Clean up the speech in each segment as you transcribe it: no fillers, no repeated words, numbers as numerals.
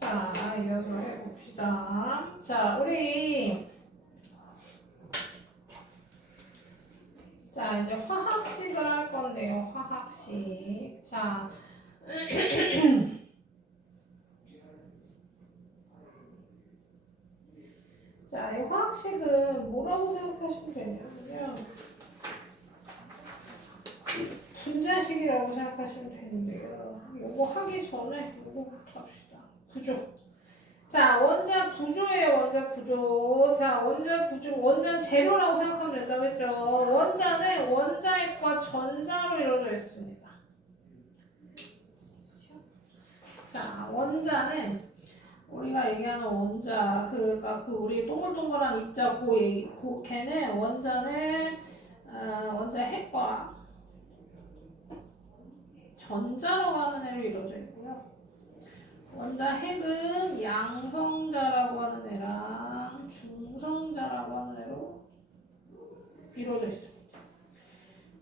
자, 이어서 해봅시다. 자, 우리 자, 이제 화학식을 할 건데요. 화학식. 자, 자, 이 화학식은 뭐라고 생각하시면 되냐면 분자식이라고 생각하시면 되는데요. 요거 하기 전에 요거부터 합시다. 구조. 자, 원자 구조예요. 원자 구조. 자, 원자 구조. 원자는 재료라고 생각하면 된다고 했죠. 원자는 원자핵과 전자로 이루어져 있습니다. 자, 원자는 우리가 얘기하는 원자, 그러니까 그 우리 동글동글한 입자 걔는 원자는 원자핵과 전자라고 하는 애로 이루어져 있고요. 원자핵은 양성자라고 하는 애랑 중성자라고 하는 애로 이루어져 있습니다.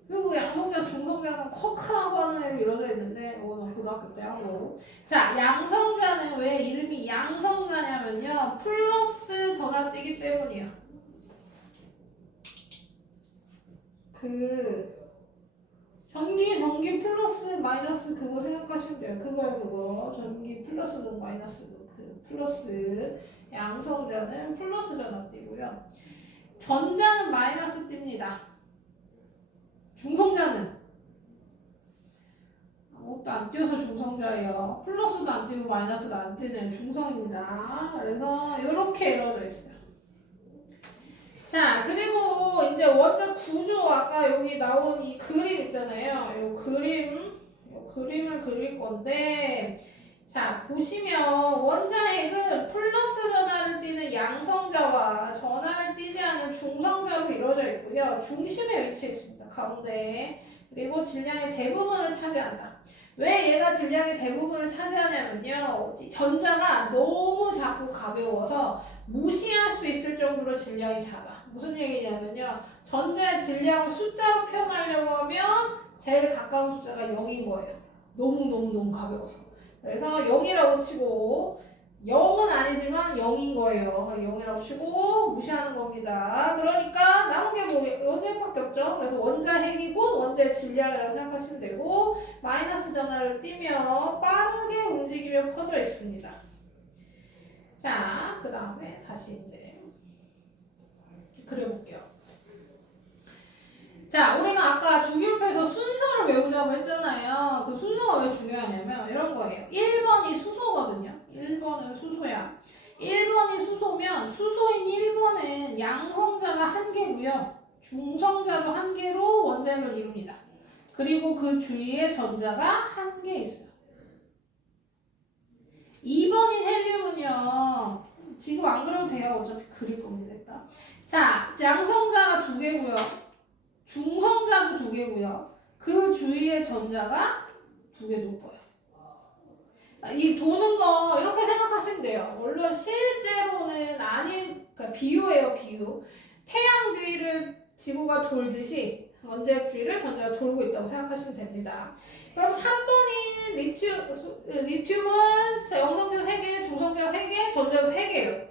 그리고 양성자, 중성자는 쿼크라고 하는 애로 이루어져 있는데 이거는 고등학교 때 하고. 자, 양성자는 왜 이름이 양성자냐면요. 플러스 전압되기 때문이야. 전기 플러스 마이너스 그거 생각하시면 돼요. 그거 전기 플러스 마이너스 그 플러스. 양성자는 플러스 전압 띄고요. 전자는 마이너스 띱니다. 중성자는 아무것도 안 띄어서 중성자예요. 플러스도 안 띄고 마이너스도 안 띄는 중성입니다. 그래서 이렇게 이루어져 있어요. 자, 그리고 이제 원자 구조, 아까 여기 나온 이 그림 있잖아요. 이 그림을 그릴 건데, 자, 보시면 원자핵은 플러스 전하를 띠는 양성자와 전하를 띠지 않은 중성자로 이루어져 있고요. 중심에 위치해 있습니다. 가운데. 그리고 질량의 대부분을 차지한다. 왜 얘가 질량의 대부분을 차지하냐면요. 전자가 너무 작고 가벼워서 무시할 수 있을 정도로 질량이 작아. 무슨 얘기냐면요. 전자의 질량을 숫자로 표현하려고 하면 제일 가까운 숫자가 0인 거예요. 너무 가벼워서. 그래서 0이라고 치고 0은 아니지만 0인 거예요. 0이라고 치고 무시하는 겁니다. 그러니까 남은 게 뭐 원자핵밖에 없죠. 그래서 원자핵이고 원자의 질량이라고 생각하시면 되고 마이너스 전하를 띄면 빠르게 움직이며 퍼져 있습니다. 자, 그 다음에 다시 이제 그려볼게요. 자, 우리가 아까 주기율표에서 순서를 외우자고 했잖아요. 그 순서가 왜 중요하냐면 이런 거예요. 1번이 수소거든요. 1번은 수소야. 1번이 수소면 수소인 1번은 양성자가 1개고요. 중성자도 1개로 원자핵을 이룹니다. 그리고 그 주위에 전자가 1개 있어요. 2번인 헬륨은요. 지금 안 그려도 돼요. 어차피 그릴 겁니다. 일단. 자, 양성자가 2개고요. 중성자도 2개고요. 그 주위에 전자가 2개 돌 거예요. 이 도는 거 이렇게 생각하시면 돼요. 물론 실제로는 그러니까 비유예요, 비유. 태양 주위를 지구가 돌듯이 원자핵 주위를 전자가 돌고 있다고 생각하시면 됩니다. 그럼 3번인 리튬은 양성자 3개, 중성자 3개, 전자가 3개예요.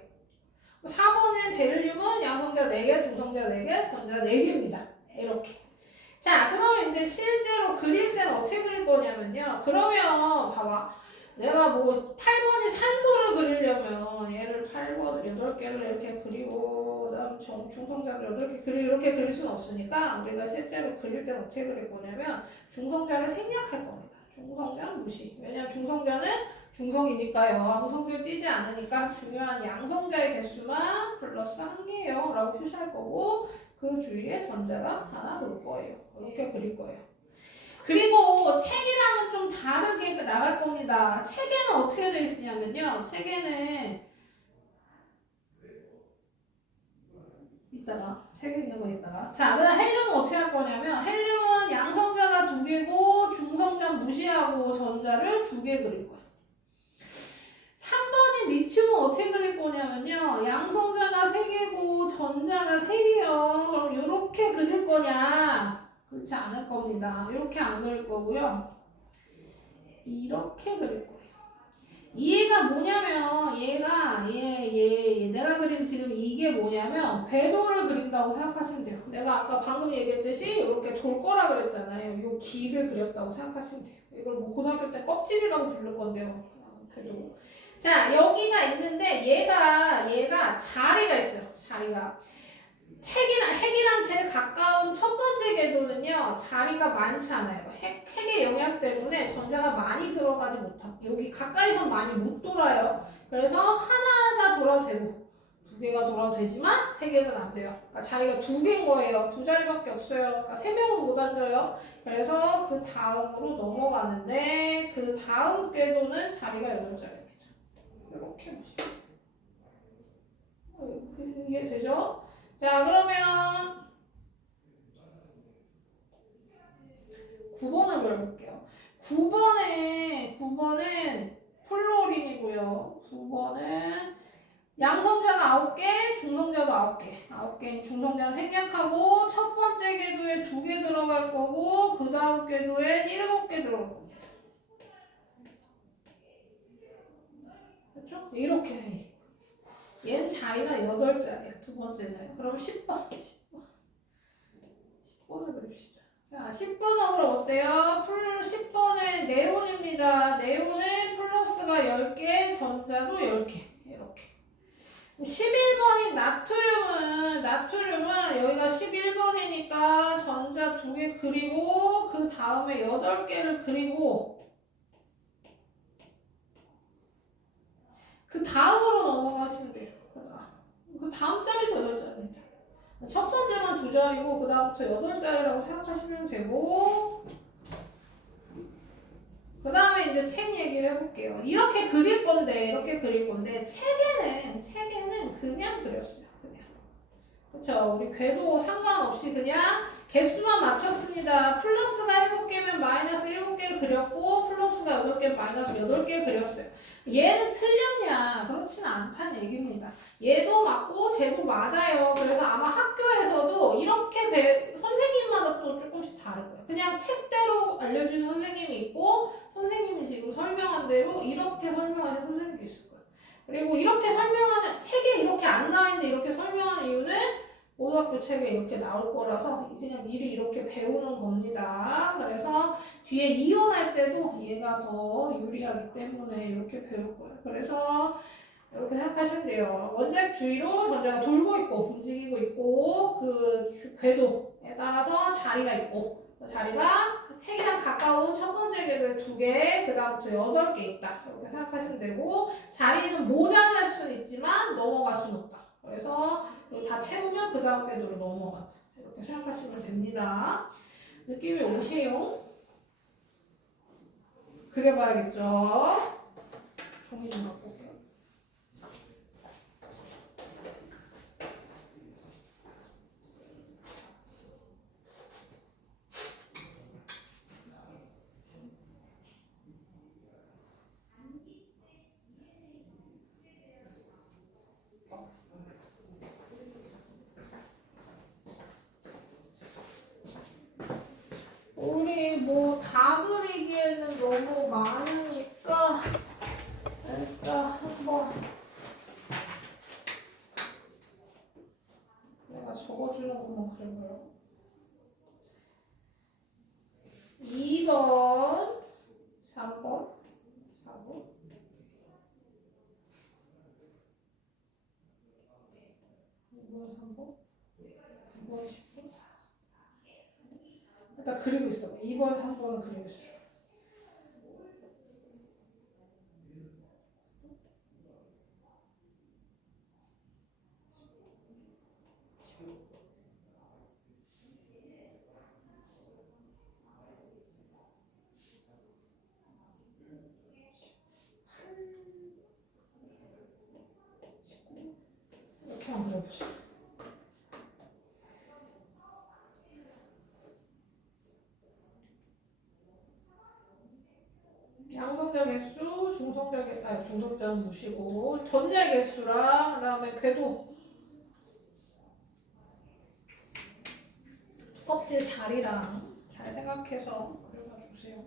4번은 베릴륨은 양성자 4개, 중성자 4개, 전자 4개입니다. 이렇게. 자, 그럼 이제 실제로 그릴 때는 어떻게 그릴 거냐면요. 그러면 봐봐. 내가 뭐 8번이 산소를 그리려면 얘를 8번 8개를 이렇게 그리고 그다음 중성자를 8개 그리고 이렇게 그릴 수는 없으니까 우리가 실제로 그릴 때는 어떻게 그릴 거냐면 중성자를 생략할 겁니다. 중성자 무시. 왜냐면 중성자는 중성이니까요. 아무 성질 띄지 않으니까 중요한 양성자의 개수만 플러스 1개예요. 라고 표시할 거고 그 주위에 전자가 하나 올 거예요. 이렇게 그릴 거예요. 그리고 책이랑은 좀 다르게 나갈 겁니다. 책에는 어떻게 되어 있냐면요. 책에는 책에 있는 거 있다가. 자, 그럼 헬륨은 어떻게 할 거냐면 헬륨은 양성자가 2개고 중성자 무시하고 전자를 2개 그릴 거예요. 3번인 리튬은 어떻게 그릴 거냐면요. 양성자가 3개고 전자가 3개요. 그럼 이렇게 그릴 거냐? 그렇지 않을 겁니다. 이렇게 안 그릴 거고요. 이렇게 그릴 거예요. 이해가 뭐냐면 내가 그린 지금 이게 뭐냐면 궤도를 그린다고 생각하시면 돼요. 내가 아까 방금 얘기했듯이 이렇게 돌 거라 그랬잖아요. 요 길을 그렸다고 생각하시면 돼요. 이걸 뭐 고등학교 때 껍질이라고 부를 건데요. 궤도. 자, 여기가 있는데 얘가 자리가 있어요. 자리가. 핵이랑 제일 가까운 첫 번째 궤도는요, 자리가 많지 않아요. 핵의 영향 때문에 전자가 많이 들어가지 못하고, 여기 가까이선 많이 못 돌아요. 그래서 하나가 돌아도 되고, 두 개가 돌아도 되지만, 세 개는 안 돼요. 그러니까 자리가 두 개인 거예요. 두 자리밖에 없어요. 그러니까 세 명은 못 앉아요. 그래서 그 다음으로 넘어가는데, 그 다음 궤도는 자리가 8자리입니다. 이렇게 보시죠. 이해되죠? 자, 그러면 9번을 그려볼게요. 9번은 플로린이고요. 9번은 양성자가 9개, 중성자도 9개. 9개인 중성자는 생략하고 첫 번째 궤도에 2개 들어갈 거고 그 다음 궤도에 7개 들어갈 겁니다. 그렇죠? 이렇게 생기고 얘는 자리가 8자리야. 두 번째는. 그럼 10번을 그립시다. 자, 10번은 그럼 어때요? 10번은 네온입니다. 네온은 플러스가 10개, 전자도 10개. 이렇게. 11번인 나트륨은 여기가 11번이니까 전자 2개 그리고 그 다음에 8개를 그리고 그 다음으로 넘어가시면 돼요. 그 다음 자리도 8자리입니다. 첫 번째만 2자리고 그 다음부터 8자리라고 생각하시면 되고 그 다음에 이제 책 얘기를 해볼게요. 이렇게 그릴 건데 책에는 그냥 그렸어요. 그냥. 그쵸? 우리 궤도 상관없이 그냥 개수만 맞췄습니다. 플러스가 7개면 마이너스 7개를 그렸고 플러스가 8개면 마이너스 8개를 그렸어요. 얘는 틀렸냐? 그렇지는 않다는 얘기입니다. 얘도 맞고 쟤도 맞아요. 그래서 아마 학교에서도 이렇게 선생님마다 또 조금씩 다를 거예요. 그냥 책대로 알려주는 선생님이 있고 선생님이 지금 설명한 대로 이렇게 설명하는 선생님이 있을 거예요. 그리고 이렇게 설명하는 책에 이렇게 안 나와있는데 이렇게 설명하는 이유는 고등학교 책에 이렇게 나올 거라서 그냥 미리 이렇게 배우는 겁니다. 그래서 뒤에 이혼할 때도 얘가 더 유리하기 때문에 이렇게 배울 거예요. 그래서 이렇게 생각하시면 돼요. 원작 주위로 전자가 돌고 있고 움직이고 있고 그 궤도에 따라서 자리가 있고 그 자리가 책이랑 가까운 첫 번째 궤도에 2개, 그 다음부터 8개 있다. 이렇게 생각하시면 되고 자리는 모자랄 수는 있지만 넘어갈 수는 없다. 그래서 이거 다 채우면 그 다음 궤도로 넘어간다. 이렇게 생각하시면 됩니다. 느낌이 오세요? 그려봐야겠죠? 종이 좀 갖고 올게요. 우리 뭐 다 그리기에는 너무 많으니까 일단 한번 내가 적어주는 것만 그려봐요. 2번, 3번, 4번 2번, 3번, 2번, 10번 일단 그리고 있어. 2번, 3번은 그리고 있어. 이렇게 한번 그려보자. 양성자 개수, 중성자는 무시고 전자 개수랑 그다음에 궤도 껍질 자리랑 잘 생각해서 그려봐 주세요.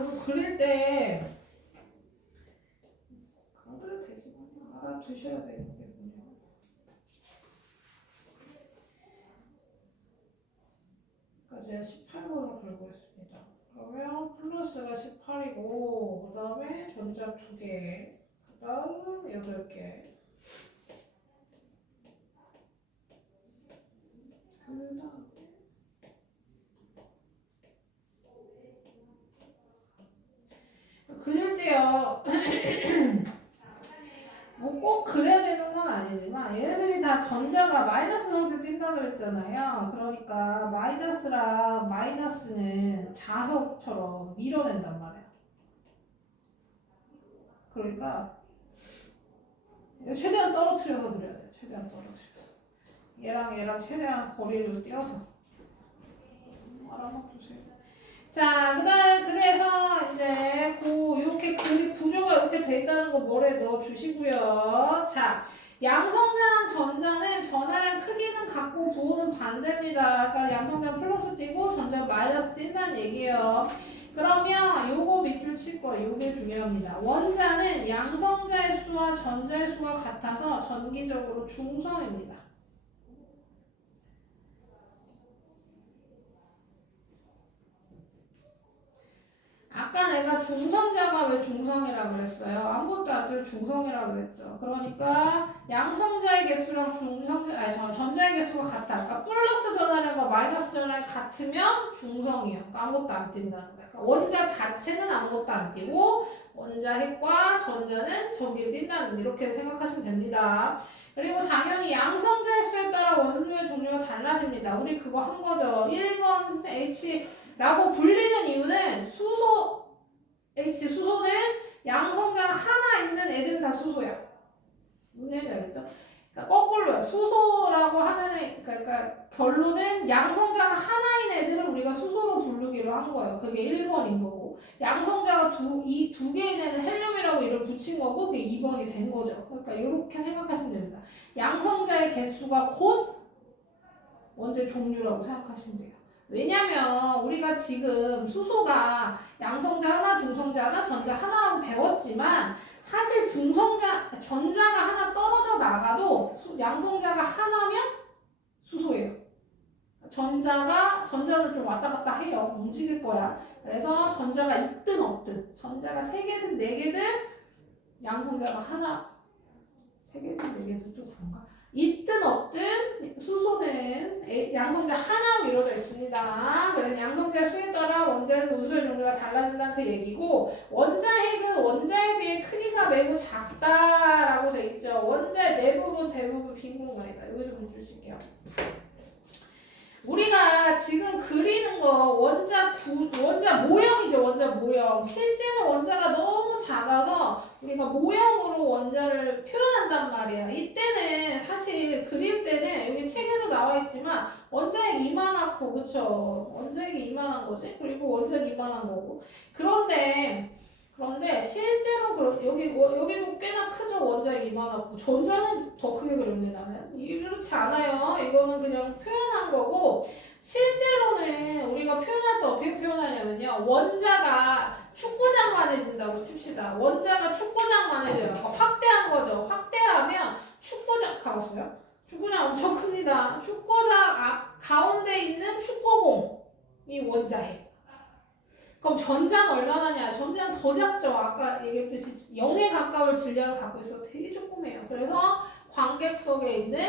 그리고 그릴 때 안 그려도 되지만 알아두셔야 되겠군요. 그러니까 제가 18번을 걸고 있습니다. 그러면 플러스가 18이고 그 다음에 전자 2개, 그 다음 8개. 그릴 때요. 뭐 꼭 그래야 되는 건 아니지만 얘네들이 다 전자가 마이너스 상태 띈다 그랬잖아요. 그러니까 마이너스랑 마이너스는 자석처럼 밀어낸단 말이야. 그러니까 최대한 떨어뜨려서 그려야 돼. 최대한 떨어뜨려서. 얘랑 최대한 거리를 띄어서. 알아봐주세요. 자, 그래서 이제 이렇게 구조가 이렇게 돼 있다는 거 뭐래 넣어 주시고요. 자, 양성자랑 전자는 전하량 크기는 같고 부호는 반대입니다. 그러니까 양성자는 플러스 띄고 전자는 마이너스 띈다는 얘기예요. 그러면 요거 밑줄 칠 거예요. 요게 중요합니다. 원자는 양성자의 수와 전자의 수가 같아서 전기적으로 중성입니다. 아까 내가 중성자가 왜 중성이라고 그랬어요? 아무것도 안 되면 중성이라고 그랬죠. 그러니까 양성자의 개수랑 전자의 개수가 같아. 그러니까 플러스 전하량과 마이너스 전하량 같으면 중성이에요. 그러니까 아무것도 안 띈다는 거야. 그러니까 원자 자체는 아무것도 안 띄고 원자 핵과 전자는 전기를 띈다는 이렇게 생각하시면 됩니다. 그리고 당연히 양성자의 수에 따라 원소의 종류가 달라집니다. 우리 그거 한 거죠. 1번 H라고 불리는 이유는 수소 수소는 양성자가 하나 있는 애들은 다 수소야. 무슨 얘기인지 알겠죠? 그러니까 거꾸로야. 수소라고 하는 그러니까 결론은 양성자가 하나인 애들을 우리가 수소로 부르기로 한 거예요. 그게 1번인 거고 양성자가 이 두 개인 애는 헬륨이라고 이를 붙인 거고 그게 2번이 된 거죠. 그러니까 이렇게 생각하시면 됩니다. 양성자의 개수가 곧 원자의 종류라고 생각하시면 돼요. 왜냐면 우리가 지금 수소가 양성자 하나, 중성자 하나, 전자 하나라고 배웠지만 사실 전자가 하나 떨어져 나가도 양성자가 하나면 수소예요. 전자는 좀 왔다 갔다 해요. 움직일 거야. 그래서 전자가 있든 없든, 전자가 3개든 4개든 양성자가 하나, 3개든 4개든 좀 그런가? 있든 없든 수소는 양성자 하나로 이루어져 있습니다. 그래서 양성자 수에 따라 원자의 원소의 종류가 달라진다는 그 얘기고 원자핵은 원자에 비해 크기가 매우 작다라고 돼 있죠. 원자의 내부분 대부분 빈 공간이다. 여기 좀 주실게요. 우리가 지금 그리는 거 원자 모형이죠. 원자 모형. 실제로 원자가 너무 작아서 우리가 모형으로 원자를 표현한단 말이야. 이때는 사실 그릴 때는 여기 책에도 나와 있지만 원자핵 이만하고 그쵸? 원자핵이 이만한 거지. 그리고 원자핵 이만한 거고. 그런데 실제로 여기도 꽤나 크죠. 원자핵 이만하고 전자는 더 크게 그렸네 나는. 이렇지 않아요. 이거는 그냥 표현한 거고 실제로는 우리가 표현할 때 어떻게 표현하냐면요. 원자가 축구장만해진다고 칩시다. 원자가 축구장만해져요. 확대한 거죠. 확대하면 축구장 가봤어요? 축구장 엄청 큽니다. 축구장 가운데 있는 축구공이 원자핵. 그럼 전자는 얼마나냐? 전자는 더 작죠. 아까 얘기했듯이 0에 가까울 질량을 갖고 있어 되게 조그매요. 그래서 광객석에 있는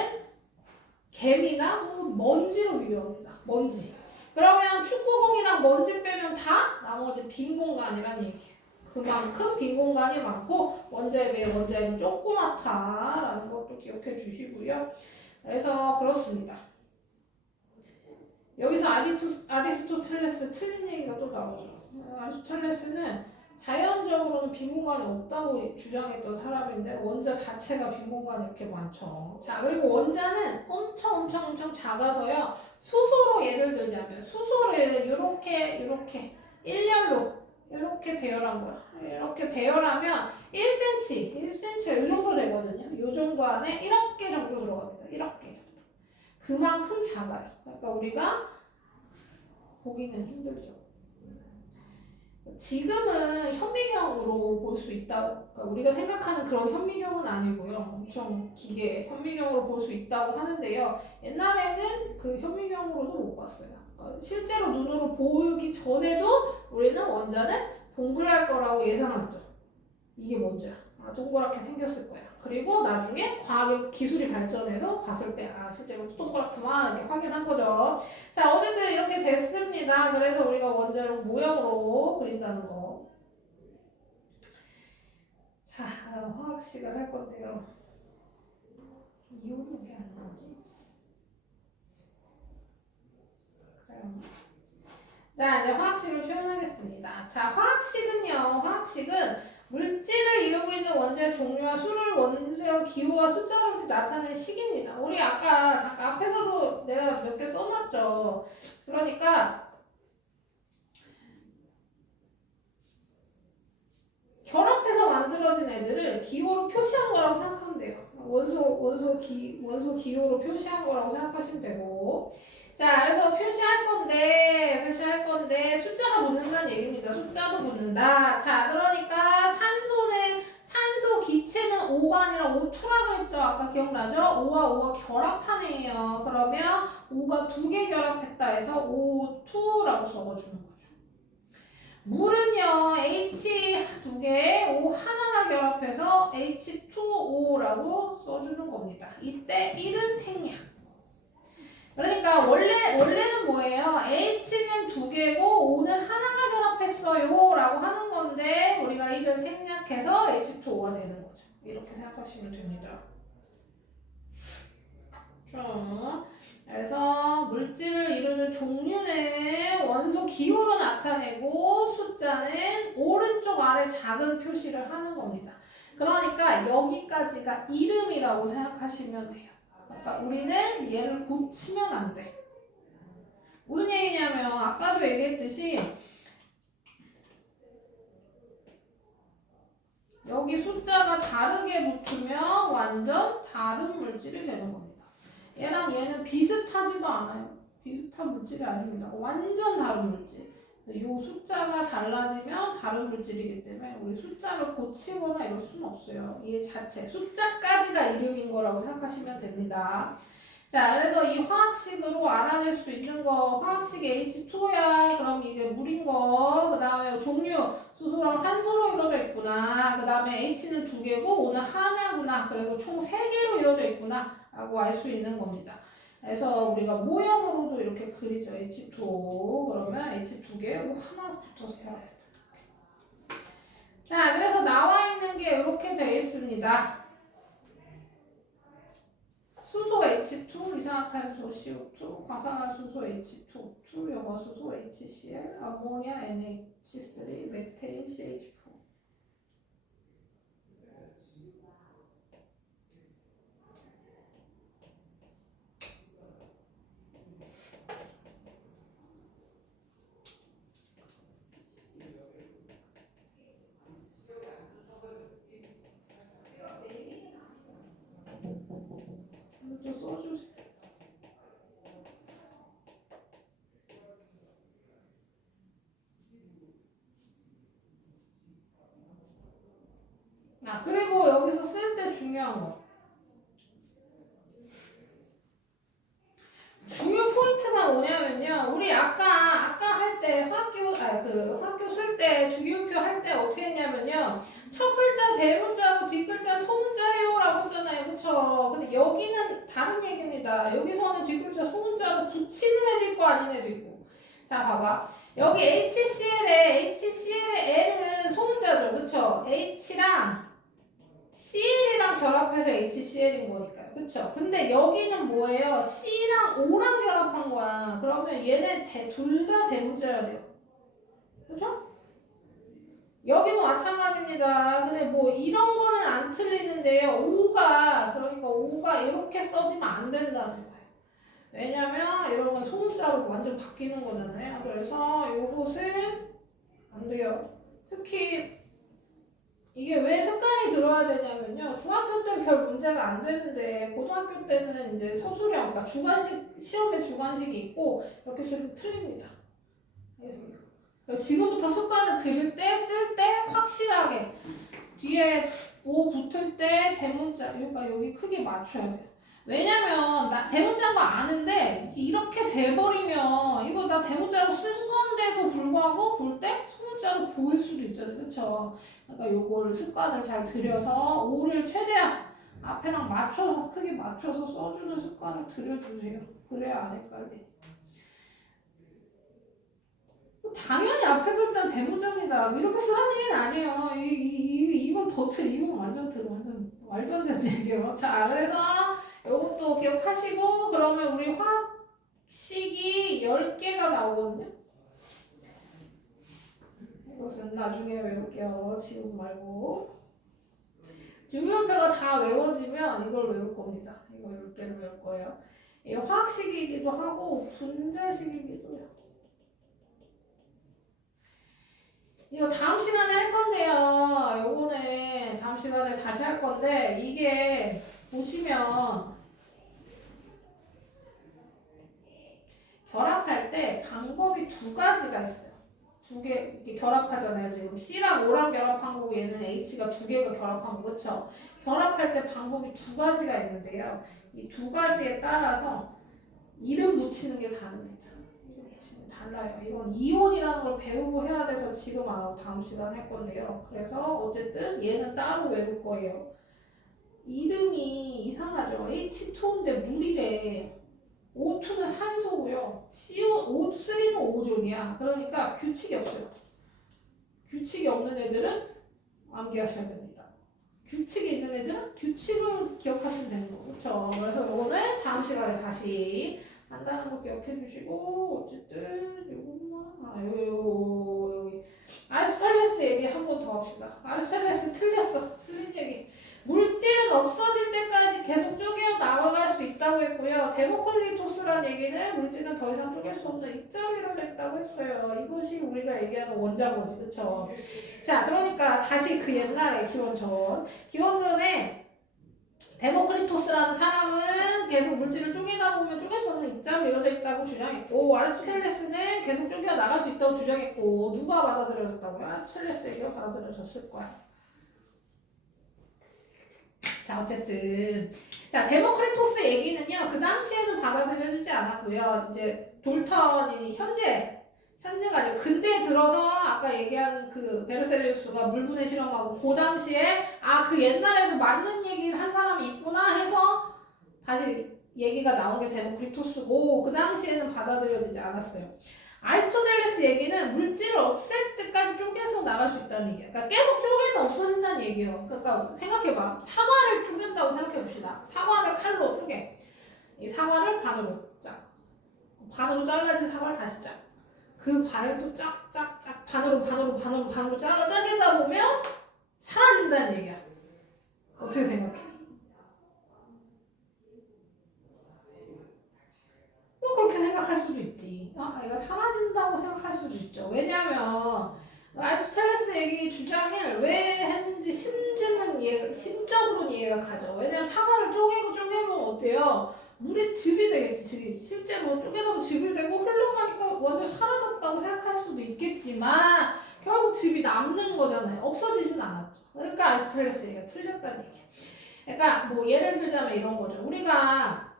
개미나 먼지로 비교합니다. 먼지. 그러면 축구공이랑 먼지 빼면 다 나머지 빈 공간이라는 얘기예요. 그만큼 빈 공간이 많고 원자에 비해 원자핵은 조그맣다라는 것도 기억해 주시고요. 그래서 그렇습니다. 여기서 아리스토텔레스 틀린 얘기가 또 나오죠. 아리스토텔레스는 자연적으로는 빈 공간이 없다고 주장했던 사람인데 원자 자체가 빈 공간이 이렇게 많죠. 자, 그리고 원자는 엄청 작아서요. 수소로 예를 들자면 수소를 이렇게 일렬로 이렇게 배열한 거야. 이렇게 배열하면 1cm 이 정도 되거든요. 이 정도 안에 이렇게 정도 들어갑니다. 이렇게 정도. 그만큼 작아요. 그러니까 우리가 보기는 힘들죠. 지금은 현미경으로 볼 수 있다고, 그러니까 우리가 생각하는 그런 현미경은 아니고요. 엄청 기계 현미경으로 볼 수 있다고 하는데요. 옛날에는 그 현미경으로도 못 봤어요. 그러니까 실제로 눈으로 보기 전에도 우리는 원자는 동그랄 거라고 예상했죠. 이게 뭔지야. 동그랗게 생겼을 거야. 그리고 나중에 과학 기술이 발전해서 봤을 때 실제로 동그랗구만 이렇게 확인한 거죠. 자, 어쨌든 이렇게 됐습니다. 그래서 우리가 원자를 모형으로 그린다는 거. 자, 화학식을 할 건데요. 이온이 왜 안 나오지? 그래요. 자, 이제 화학식을 표현하겠습니다. 자, 화학식은 물질을 이루고 있는 원자의 종류와 수를 원자의 기호와 숫자로 나타내는 식입니다. 우리 아까 앞에서도 내가 몇 개 써놨죠. 그러니까 결합해서 만들어진 애들을 기호로 표시한 거라고 생각하면 돼요. 원소 기호로 표시한 거라고 생각하시면 되고. 자, 그래서 표시할 건데 숫자가 붙는다는 얘기입니다. 숫자도 붙는다. 자, 그러니까 산소 기체는 O가 아니라 O2라고 했죠. 아까 기억나죠? O와 O가 결합한 애예요. 그러면 O가 2개 결합했다 해서 O2라고 적어주는 거죠. 물은요, H 2개, O 하나가 결합해서 H2O라고 써주는 겁니다. 이때 1은 생략. 그러니까 원래는 뭐예요? H는 2개고 O는 하나가 결합했어요 라고 하는 건데 우리가 1을 생략해서 H2O가 되는 거죠. 이렇게 생각하시면 됩니다. 그래서 물질을 이루는 종류는 원소 기호로 나타내고 숫자는 오른쪽 아래 작은 표시를 하는 겁니다. 그러니까 여기까지가 이름이라고 생각하시면 돼요. 그러니까 우리는 얘를 고치면 안 돼. 무슨 얘기냐면 아까도 얘기했듯이 여기 숫자가 다르게 붙으면 완전 다른 물질이 되는 겁니다. 얘랑 얘는 비슷하지도 않아요. 비슷한 물질이 아닙니다. 완전 다른 물질. 이 숫자가 달라지면 다른 물질이기 때문에 우리 숫자를 고치거나 이럴 수는 없어요. 얘 자체 숫자까지가 이름인 거라고 생각하시면 됩니다. 자, 그래서 이 화학식으로 알아낼 수 있는 거 화학식 H2야. 그럼 이게 물인 거. 그 다음에 종류 수소랑 산소로 이루어져 있구나. 그 다음에 H는 2개고 O는 하나구나. 그래서 총 3개로 이루어져 있구나 라고 알 수 있는 겁니다. 그래서 우리가 모형으로도 이렇게 그리죠. H2O. 그러면 H2개, O 하나 붙어서 해야 됩니다. 자, 그래서 나와 있는 게 이렇게 되어 있습니다. 수소 H2, 이산화탄소 CO2, 과산화수소 H2O2, 염화수소 HCl, 아모니아 NH3, 메테인 CH4. 좀 써주세요. 그리고 여기서 쓸 때 중요한 거. 중요 포인트가 뭐냐면요. 우리 아까 할 때 화학교 쓸 때 주기율표 할 때 어떻게 했냐면요. 첫 글자 대문자고 뒷 글자 소문자예요 라고 했잖아요. 그쵸? 근데 여기는 다른 얘기입니다. 여기서는 뒷 글자 소문자로 붙이는 애도 있고 아닌 애도 있고. 자, 봐봐. 여기 HCl의 L은 소문자죠. 그쵸? H랑 CL이랑 결합해서 HCl인 거니까요. 그쵸? 근데 여기는 뭐예요? C랑 O랑 결합한 거야. 그러면 얘네 둘 다 대문자여야 돼요. 그쵸? 여기도 마찬가지입니다. 근데 뭐 이런 거는 안 틀리는데요. 그러니까 O가 이렇게 써지면 안 된다는 거예요. 왜냐면 이런 건 소문자로 완전 바뀌는 거잖아요. 그래서 요것은 안 돼요. 특히 이게 왜 습관이 들어야 되냐면요. 중학교 때는 별 문제가 안 되는데 고등학교 때는 이제 서술형, 그러니까 시험에 주관식이 있고 이렇게 쓰면 틀립니다. 알겠습니까? 지금부터 습관을 들일 때, 쓸 때 확실하게 뒤에 오 붙을 때 대문자, 그러니까 여기 크게 맞춰야 돼요. 왜냐면 나 대문자인 거 아는데 이렇게 돼버리면 이거 나 대문자로 쓴 건데도 불구하고 볼 때 소문자로 보일 수도 있잖아요. 그쵸? 그러니까 요거를 습관을 잘 들여서 오를 최대한 앞에랑 맞춰서 크게 맞춰서 써주는 습관을 들여주세요. 그래야 안 헷갈려. 당연히 앞에 글자는 대문자입니다. 이렇게 쓰라는 얘기는 아니에요. 이건 이건 완전 말도 안 되는 얘기예요. 자, 그래서 이것도 기억하시고, 그러면 우리 화식이 10개가 나오거든요. 이것은 나중에 외울게요. 지금 말고. 주기율표가 다 외워지면 이걸 외울 겁니다. 이거 10개를 외울 거예요. 이게 화학식이기도 하고 분자식이기도 해요. 이거 다음 시간에 할 건데요. 요거는 다음 시간에 다시 할 건데, 이게 보시면 결합할 때 방법이 두 가지가 있어요. 두 개 이렇게 결합하잖아요. 지금 C랑 O랑 결합한 거고 얘는 H가 두 개가 결합한 거, 그렇죠? 결합할 때 방법이 두 가지가 있는데요. 이 두 가지에 따라서 이름 붙이는 게 다릅니다. 달라요. 이건 이온이라는 걸 배우고 해야 돼서 지금 다음 시간에 할 건데요. 그래서 어쨌든 얘는 따로 외울 거예요. 이름이 이상하죠. H2인데 물이래. O2는 산소고요. O3는 오존이야. 그러니까 규칙이 없어요. 규칙이 없는 애들은 암기하셔야 됩니다. 규칙이 있는 애들은 규칙을 기억하시면 되는 거죠. 그렇죠? 그래서 이거는 다음 시간에 다시 한다는 거 기억해 주시고, 어쨌든 요것만 여기 아리스토텔레스 얘기 한 번 더 합시다. 아리스토텔레스 틀렸어. 틀린 얘기. 물질은 없어질 때까지 계속 쪼개어 나와갈 수 있다고 했고요. 데모크리토스란 얘기는 물질은 더 이상 쪼갤 수 없는 입자로 됐다고 했어요. 이것이 우리가 얘기하는 원자고지, 그쵸? 자, 그러니까 다시 그 옛날에 기원전에 데모크리토스라는 사람은 계속 물질을 쪼개다 보면 쪼갤 수 없는 입자로 이루어져 있다고 주장했고, 아리스토텔레스는 계속 쪼개어 나갈 수 있다고 주장했고, 누가 받아들여졌다고요? 아리스토텔레스에게 받아들여졌을 거야. 자, 어쨌든 자, 데모크리토스 얘기는요, 그 당시에는 받아들여지지 않았고요. 이제 돌턴이 현재가 아니고 근대에 들어서 아까 얘기한 그 베르셀리우스가 물분해 실험하고 그 당시에 그 옛날에도 맞는 얘기를 한 사람이 있구나 해서 다시 얘기가 나온 게 데모크리토스고, 그 당시에는 받아들여지지 않았어요. 아리스토텔레스 얘기는 물질을 없앨 때까지 쪼개서 나갈 수 있다는 얘기야. 그러니까 계속 쪼개면 없어진다는 얘기예요. 그러니까 생각해봐. 사과를 쪼갠다고 생각해봅시다. 사과를 칼로 쪼개. 이 사과를 반으로 짜. 반으로 잘라진 사과를 다시 짜. 그 반을 또 짝짝짝 반으로 짜게다 보면 사라진다는 얘기야. 어떻게 생각해? 뭐 그렇게 생각할 수도 있지. 얘가 사라진다고 생각할 수도 있죠. 왜냐하면 아리스토텔레스 얘기 주장을 왜 했는지 심적으로는 이해가 가죠. 왜냐하면 사과를 쪼개면 어때요? 물이 즙이 되겠지. 즙이. 실제로 쪼개서 즙이 되고 흘러가니까 완전 사라졌다고 생각할 수도 있겠지만 결국 즙이 남는 거잖아요. 없어지진 않았죠. 그러니까 아리스토텔레스 얘기가 틀렸다는 얘기예요. 그러니까 뭐 예를 들자면 이런 거죠. 우리가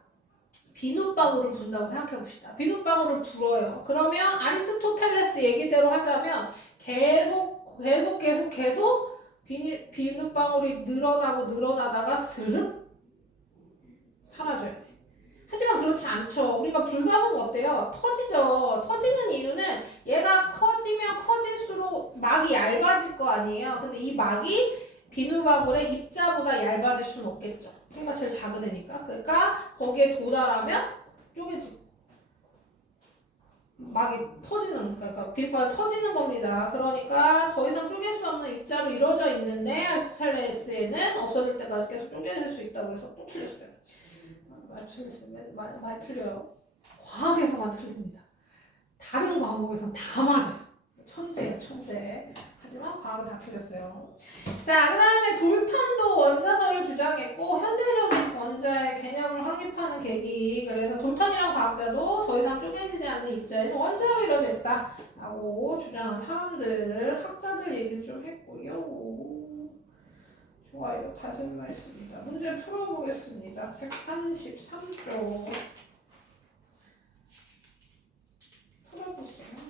비눗방울을 분다고 생각해봅시다. 비눗방울을 불어요. 그러면 아리스토텔레스 얘기대로 하자면 계속 비눗방울이 늘어나다가 스르륵 사라져야 돼. 하지만 그렇지 않죠. 우리가 불다 보면 어때요? 터지죠. 터지는 이유는 얘가 커지면 커질수록 막이 얇아질 거 아니에요. 근데 이 막이 비눗방울의 입자보다 얇아질 수는 없겠죠. 걔가 제일 작은 애니까. 그러니까 거기에 도달하면 쪼개지고 막이 터지는, 그러니까 비눗방울이 터지는 겁니다. 그러니까 더 이상 쪼갤 수 없는 입자로 이루어져 있는데 아리스토텔레스에는 없어질 때까지 계속 쪼개질 수 있다고 해서 또 틀렸어요. 많이 틀려요. 과학에서만 틀립니다. 다른 과목에서는 다 맞아요. 천재예요, 천재. 하지만 과학은 다 틀렸어요. 자, 그 다음에 돌턴도 원자설을 주장했고 현대적인 원자의 개념을 확립하는 계기. 그래서 돌턴이라고 과학자도 더 이상 쪼개지지 않는 입자에는 원자로 이루어졌다 라고 주장한 사람들, 학자들 얘기를 좀 했고요. 좋아요. 다 설명했습니다. 문제 풀어보겠습니다. 133쪽 풀어보세요.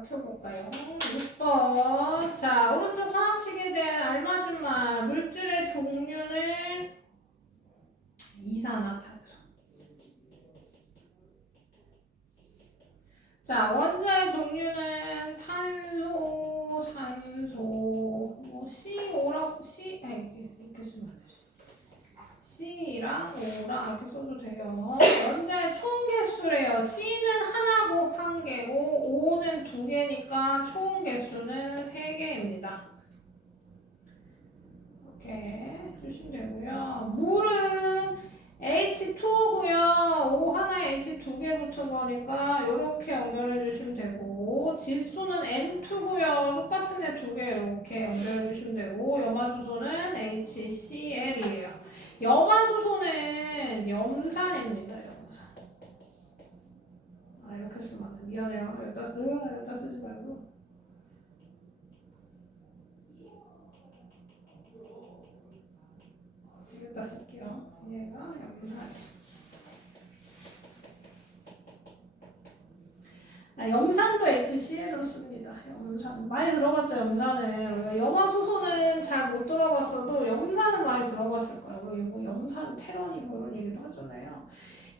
맞춰볼까요? 6번. 자, 오른쪽 화학식에 대한 알맞은 말. 물질의 종류는 이산화탄소. 자, 원자의 종류는 탄소, 산소, 뭐 C5라고 이렇게 쓰면 안 되지. C랑 O랑 이렇게 써도 돼요. 원자의 총 개수래요. C는 하나고 한 개고 O는 두 개니까 총 개수는 세 개입니다. 이렇게 해주시면 되고요. 물은 H2고요. O 하나에 H 두 개 붙은 거니까 이렇게 연결해 주시면 되고, 질소는 N2고요. 똑같은 애 두 개 이렇게 연결해 주시면 되고, 염화수소는 HCl이에요. 염화수소는 염산입니다. 염산. 아 이렇게 쓰면 안 돼. 미안해요. 여기다 쓰지 말고. 여기다 쓸게요. 얘가 염산. 염산도 HCl로 씁니다. 염산 많이 들어봤죠. 염산은 우리가 염화수소는 잘 못 들어봤어도 염산은 많이 들어봤을 거예요. 그리고 염산 테러니 뭐 이런 얘기도 하잖아요.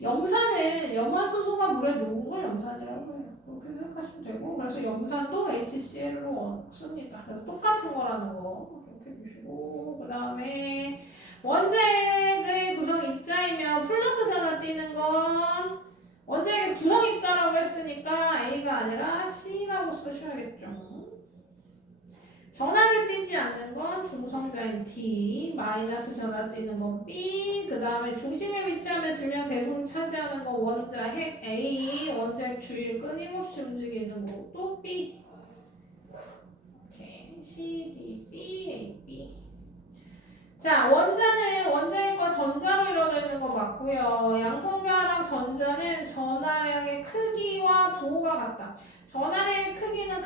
염산은 염화수소가 물에 녹은 걸 염산이라고 해요. 그렇게 생각하시면 되고 그래서 염산도 HCl로 씁니다. 그래서 똑같은 거라는 거 기억해 주시고 그 다음에 원자핵의 구성 입자이며 플러스 전화 띄는 건 원자핵의 구성 입자라고 했으니까 A가 아니라 C라고 쓰셔야겠죠. 전하를 띄지 않는 건 중성자인 D, 마이너스 전하 띄는 건 B, 그 다음에 중심에 위치하면 질량 대부분 차지하는 건 원자핵 A, 원자핵 주위를 끊임없이 움직이는 것도 B. 오케이. C, D, B, A, B. 자, 원자는 원자핵과 전자로 이루어져 있는 거 맞고요. 양성자랑 전자는 전하량의 크기와 도가 같다. 전하량의 크기는